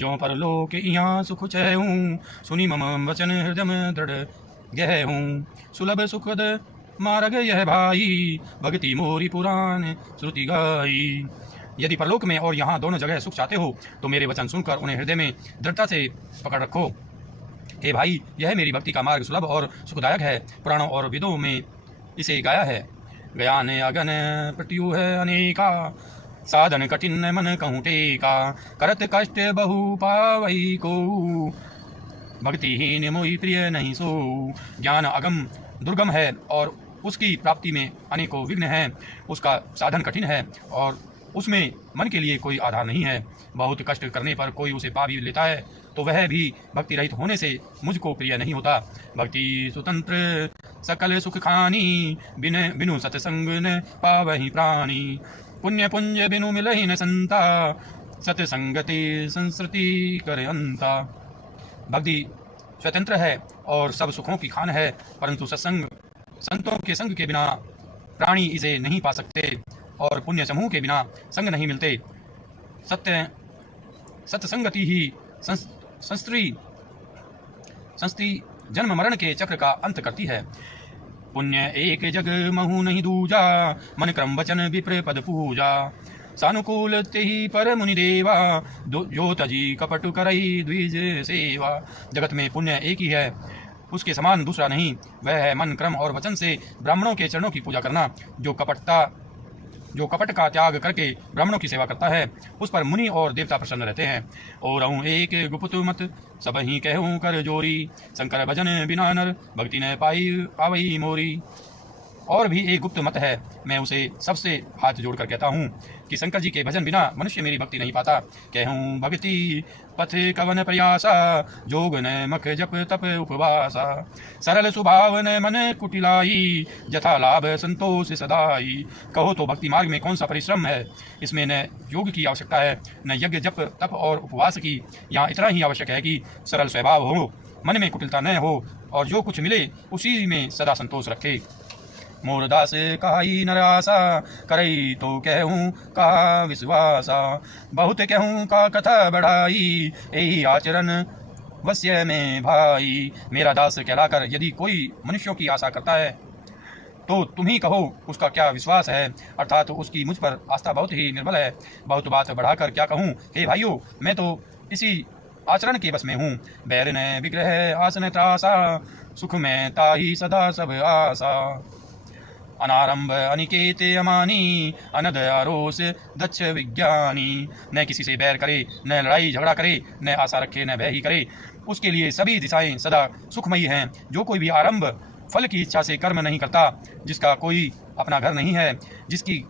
जो परलोक इहाँ सुख चहूँ, सुनी मम वचन हृदय दृढ़ गह हूँ। सुलभ सुखद मार्ग यह भाई, भक्ति मोरी पुराण श्रुति गाई। यदि परलोक में और यहाँ दोनों जगह सुख चाहते हो तो मेरे वचन सुनकर उन्हें हृदय में दृढ़ता से पकड़ रखो। हे भाई, यह मेरी भक्ति का मार्ग सुलभ और सुखदायक है। पुराणों और वेदों में इसे गाया है। ज्ञान अगन प्रत्युह अनेका, साधन कठिन मन कहूँ टेका। करत कष्ट बहु पावई को, भक्तिहीन मोहि प्रिय नहीं सो। ज्ञान अगम दुर्गम है और उसकी प्राप्ति में अनेकों विघ्न हैं। उसका साधन कठिन है और उसमें मन के लिए कोई आधार नहीं है। बहुत कष्ट करने पर कोई उसे पा भी लेता है तो वह भी भक्ति रहित होने से मुझको प्रिय नहीं होता। भक्ति स्वतंत्र सकल सुख खानी, बिनु सत्संग न पावहि प्राणी। पुण्य पुंज बिनु मिलहि न संता, सत्संगति संस्कृति कर अंता। भक्ति स्वतंत्र है और सब सुखों की खान है, परंतु सत्संग संतों के संग के बिना प्राणी इसे नहीं पा सकते और पुण्य समूह के बिना संग नहीं मिलते। सत्संगति ही संस्त्री जन्म मरण के चक्र का अंत करती है। पुण्य एक जग महु नहीं दूजा, मन क्रम वचन विप्र पद पूजा। सानुकूल तेहि पर मुनि देवा, जो तजी कपट करई द्विज सेवा। जगत में पुण्य एक ही है, उसके समान दूसरा नहीं। वह है मन क्रम और वचन से ब्राह्मणों के चरणों की पूजा करना। जो कपट का त्याग करके ब्राह्मणों की सेवा करता है, उस पर मुनि और देवता प्रसन्न रहते हैं। और रहूं एक गुप्त मत, सब ही कहूँ कर जोरी। शंकर भजन बिना नर, भक्ति न पावई मोरी। और भी एक गुप्त मत है, मैं उसे सबसे हाथ जोड़कर कहता हूँ कि शंकर जी के भजन बिना मनुष्य मेरी भक्ति नहीं पाता। कहूँ भक्ति पथ कवन प्रयासा, जोग न मख जप तप उपवासा। सरल स्वभाव न मन कुटिलाई, जथा लाभ संतोष सदाई। कहो तो भक्ति मार्ग में कौन सा परिश्रम है। इसमें न योग की आवश्यकता है, न यज्ञ जप तप और उपवास की। यहाँ इतना ही आवश्यक है कि सरल स्वभाव हो, मन में कुटिलता न हो और जो कुछ मिले उसी में सदा संतोष रखे। मोरदास काई नरासा, करई तो कहूँ का विश्वासा। बहुत कहूँ का कथा बढ़ाई, यही आचरण वश्य में भाई। मेरा दास कहलाकर यदि कोई मनुष्यों की आशा करता है तो तुम ही कहो उसका क्या विश्वास है, अर्थात तो उसकी मुझ पर आस्था बहुत ही निर्बल है। बहुत बात बढ़ाकर क्या कहूँ। हे भाइयों, मैं तो इसी आचरण के बस में हूँ। बैर न विग्रह आसन त्रासा, सुख में ताही सदा सब आशा। अनारंभ अनिकेत अमानी, अनद आरोस दक्ष विज्ञानी। न किसी से बैर करे, न लड़ाई झगड़ा करे, न आशा रखे, न भय ही करे। उसके लिए सभी दिशाएं सदा सुखमयी हैं। जो कोई भी आरंभ फल की इच्छा से कर्म नहीं करता, जिसका कोई अपना घर नहीं है, जिसकी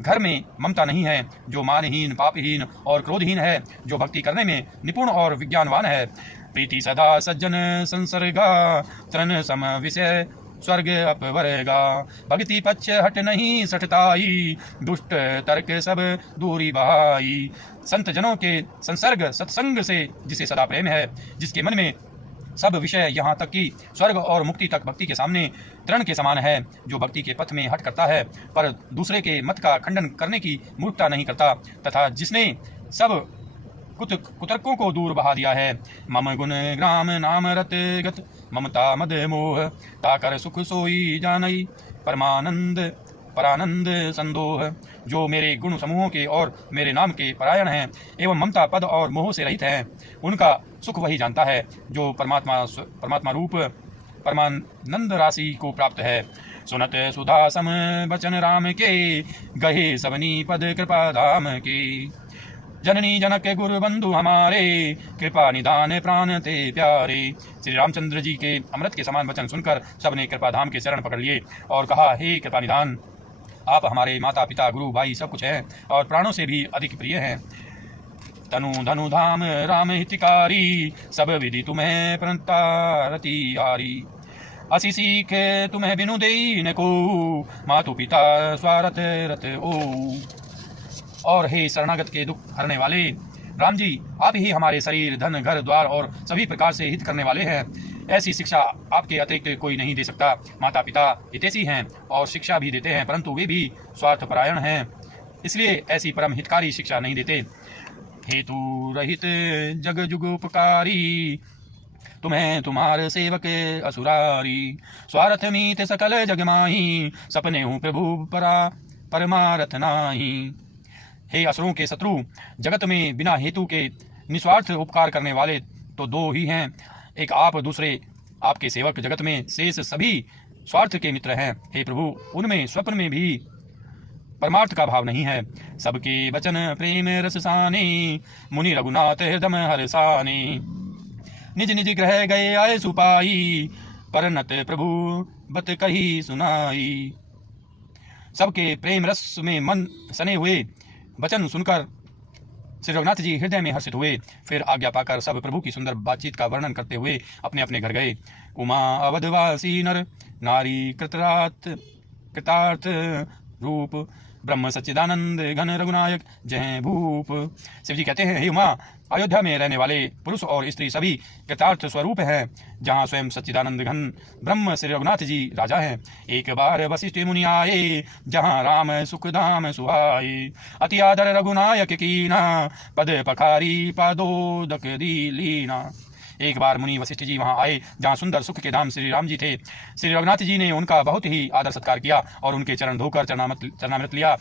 घर में ममता नहीं है, जो मानहीन पापहीन और क्रोधहीन है, जो भक्ति करने में निपुण और विज्ञानवान है। प्रीति सदा सज्जन संसर्गा, तृण सम विषय स्वर्ग अपवर्गा। भक्ति पक्ष हट नहीं सटताई, दुष्ट तर्क सब दूरी बहाई। संत जनों के संसर्ग सत्संग से जिसे सदा प्रेम है, जिसके मन में सब विषय यहाँ तक कि स्वर्ग और मुक्ति तक भक्ति के सामने तृण के समान है, जो भक्ति के पथ में हट करता है पर दूसरे के मत का खंडन करने की मूर्खता नहीं करता, तथा जिसने सब कुतर्कों को दूर बहा दिया है। मम गुण ग्राम नाम रत गत, ममता मद मोह, ताकर सुख सोई जानई, परानंद संदोह। जो मेरे गुण समूहों के और मेरे नाम के परायण हैं एवं ममता पद और मोह से रहित हैं, उनका सुख वही जानता है जो परमात्मा रूप परमानंद राशि को प्राप्त है। सुनत सुधा सम बचन राम के, गहे सबनी पद कृपा धाम के। जननी जनक गुरु बंधु हमारे, कृपा निदान प्राण ते प्यारे। श्री रामचंद्र जी के अमृत के समान वचन सुनकर सबने कृपा धाम के चरण पकड़ लिए और कहा, हे कृपा निदान, आप हमारे माता पिता गुरु भाई सब कुछ हैं और प्राणों से भी अधिक प्रिय हैं। तनु धनु धाम राम हितकारी, सब विधि तुम्हें प्रणतारती आरी। असी सीख तुम्हें बिनु देई न को, मातु पिता स्वारथ रथ ओ। और हे शरणागत के दुख हरने वाले राम जी, आप ही हमारे शरीर धन घर द्वार और सभी प्रकार से हित करने वाले हैं। ऐसी शिक्षा आपके अतिरिक्त कोई नहीं दे सकता। माता पिता हितैषी हैं और शिक्षा भी देते हैं, परंतु वे भी स्वार्थपरायण हैं, इसलिए ऐसी परम हितकारी शिक्षा नहीं देते। हेतु रहित जग जुग उपकारी, तुम्हें तुम्हार सेवक असुरारी। स्वार्थ मीत सकल जग माही, सपने हूँ प्रभु परमारथ नाही। हे असुरों के शत्रु, जगत में बिना हेतु के निस्वार्थ उपकार करने वाले तो दो ही हैं, एक आप, दूसरे आपके सेवक। जगत में शेष सभी स्वार्थ के मित्र हैं। हे प्रभु, उनमें स्वप्न में भी परमार्थ का भाव नहीं है। सबके वचन प्रेम रससाने, मुनि रघुनाथ हृदम हरसाने। निज निज ग्रह गए आए सुपाई, परनत प्रभु बत कही सुनाई। सबके प्रेम रस में मन सने हुए वचन सुनकर श्री रघुनाथ जी हृदय में हर्षित हुए। फिर आज्ञा पाकर सब प्रभु की सुंदर बातचीत का वर्णन करते हुए अपने अपने घर गए। उमा अवधवासी नर नारी कृतार्थ रूप, ब्रह्म सच्चिदानंद घन रघुनायक जय भूप। शिव जी कहते हैं, हे उमा, अयोध्या में रहने वाले पुरुष और स्त्री सभी कृतार्थ स्वरूप हैं, जहाँ स्वयं सच्चिदानंद घन ब्रह्म श्री रघुनाथ जी राजा हैं। एक बार वशिष्ठ मुनि आए, जहाँ राम सुख धाम सुहाए। अति आदर रघुनायक कीना, पद पखारी पादोदक दी लीना। एक बार मुनि वशिष्ठ जी वहां आए, जहां सुंदर सुख के धाम श्री राम जी थे। श्री रघुनाथ जी ने उनका बहुत ही आदर सत्कार किया और उनके चरण धोकर चरणामृत लिया।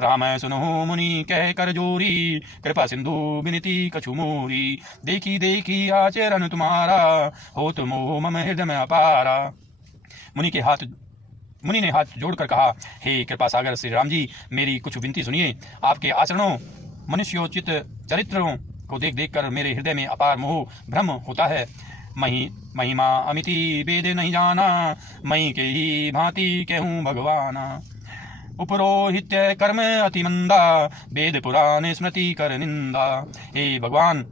राम सुनो मुनि कह कर जोरी, कृपा सिंधु विनती कछु मोरी। देखी देखी आचरण तुम्हारा, हो तुम मम हृदय में अपारा। मुनि ने हाथ जोड़कर कहा, हे कृपा सागर श्री राम जी, मेरी कुछ विनती सुनिए। आपके आचरणों मनुष्योचित चरित्रों को देख देख कर मेरे हृदय में अपार मोह भ्रम होता है। महिमा अमिति वेद नहीं जाना, मई के ही भांति कहूँ भगवाना। उपरोहित्य कर्म अति मंदा, वेद पुराण स्मृति कर निंदा। हे भगवान,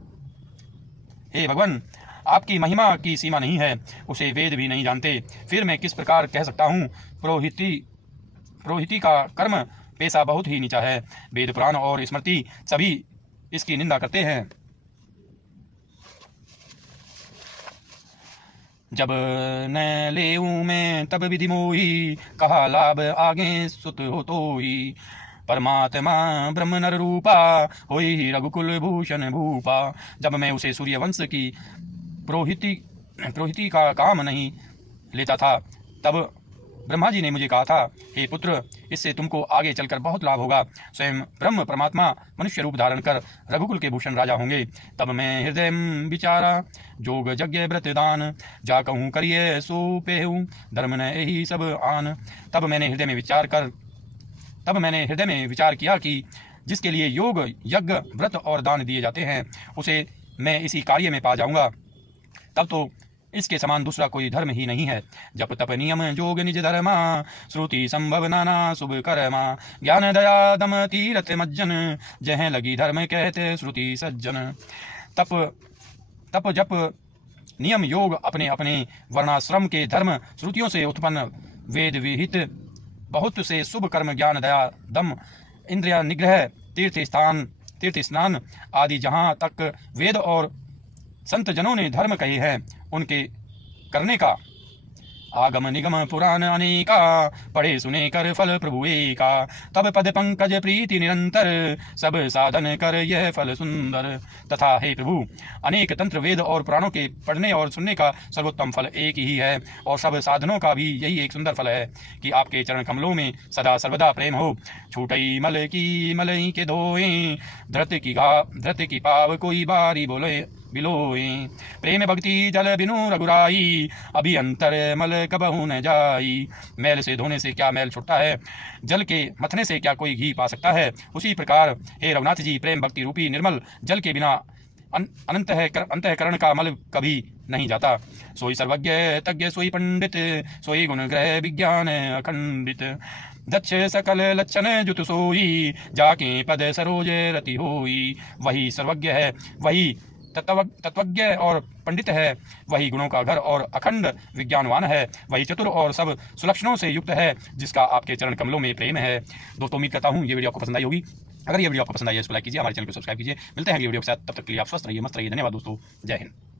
आपकी महिमा की सीमा नहीं है, उसे वेद भी नहीं जानते, फिर मैं किस प्रकार कह सकता हूँ। पुरोहिती का कर्म पेशा बहुत ही नीचा है। वेद पुराण और स्मृति सभी इसकी निंदा करते हैं। जब न लेऊं मैं तब विधि मोही, कहा लाभ आगे सुत हो तो ही। परमात्मा ब्रह्म नर रूपा, होई रघुकुल भूषण भूपा। जब मैं उसे सूर्य वंश की पुरोहिती का काम नहीं लेता था, तब ब्रह्मा जी ने मुझे कहा था, हे पुत्र, इससे तुमको आगे चलकर बहुत लाभ होगा। स्वयं ब्रह्म परमात्मा मनुष्य रूप धारण कर रघुकुल के भूषण राजा होंगे। तब मैं हृदय विचारा, जोग यज्ञ व्रत दान, जा कहूँ करिए सो पेहूँ, धर्म न यही सब आन। तब मैंने हृदय में विचार किया कि जिसके लिए योग यज्ञ व्रत और दान दिए जाते हैं, उसे मैं इसी कार्य में पा जाऊंगा। तब तो इसके समान दूसरा कोई धर्म ही नहीं है। जप तप नियम जोग निज धर्मा, श्रुति संभव नाना शुभ कर्मा। ज्ञान दया दम तीरथ मज्जन, जह लगी धर्म कहते श्रुति सज्जन। तप जप नियम योग अपने अपने वर्णाश्रम के धर्म, श्रुतियों से उत्पन्न वेद विहित बहुत से शुभ कर्म, ज्ञान दया दम इंद्रिय निग्रह, तीर्थ स्नान आदि जहाँ तक वेद और संत जनों ने धर्म कहे हैं, उनके करने का। आगम निगम पुराण अनेका, पढ़े सुने कर फल प्रभु एका। तब पद पंकज प्रीति निरंतर, सब साधन कर यह फल सुंदर। तथा हे प्रभु, अनेक तंत्र वेद और पुराणों के पढ़ने और सुनने का सर्वोत्तम फल एक ही है, और सब साधनों का भी यही एक सुंदर फल है कि आपके चरण कमलों में सदा सर्वदा प्रेम हो। छूटई मल की मलई के धोए, धृत की पाव कोई बारी बोले बिलोए। प्रेम भक्ति जल बिनु रघुराई, अभी अंतर मल कबहू न जाई। मैल से धोने से क्या मैल छुटता है, जल के मथने से क्या कोई घी पा सकता है। उसी प्रकार हे रघुनाथ जी, प्रेम भक्ति रूपी निर्मल जल के बिना अंतःकरण का मल कभी नहीं जाता। सोई सर्वज्ञ तज्ञ सोई पंडित, सोई गुण ग्रह विज्ञान अखंडित। दक्ष सकल लक्षण जुत सोई, जाके पद सरोज रति होई। वही सर्वज्ञ है, वही तत्वज्ञ और पंडित है, वही गुणों का घर और अखंड विज्ञानवान है, वही चतुर और सब सुलक्षणों से युक्त है, जिसका आपके चरण कमलों में प्रेम है। दोस्तों, उम्मीद करता हूँ ये वीडियो आपको पसंद आई होगी। अगर ये वीडियो आपको पसंद आई है, इसको लाइक कीजिए, हमारे चैनल को सब्सक्राइब कीजिए। मिलते हैं अगली वीडियो के साथ, तब तक के लिए आप स्वस्थ रहिए, मस्त रहिए। धन्यवाद दोस्तों, जय हिंद।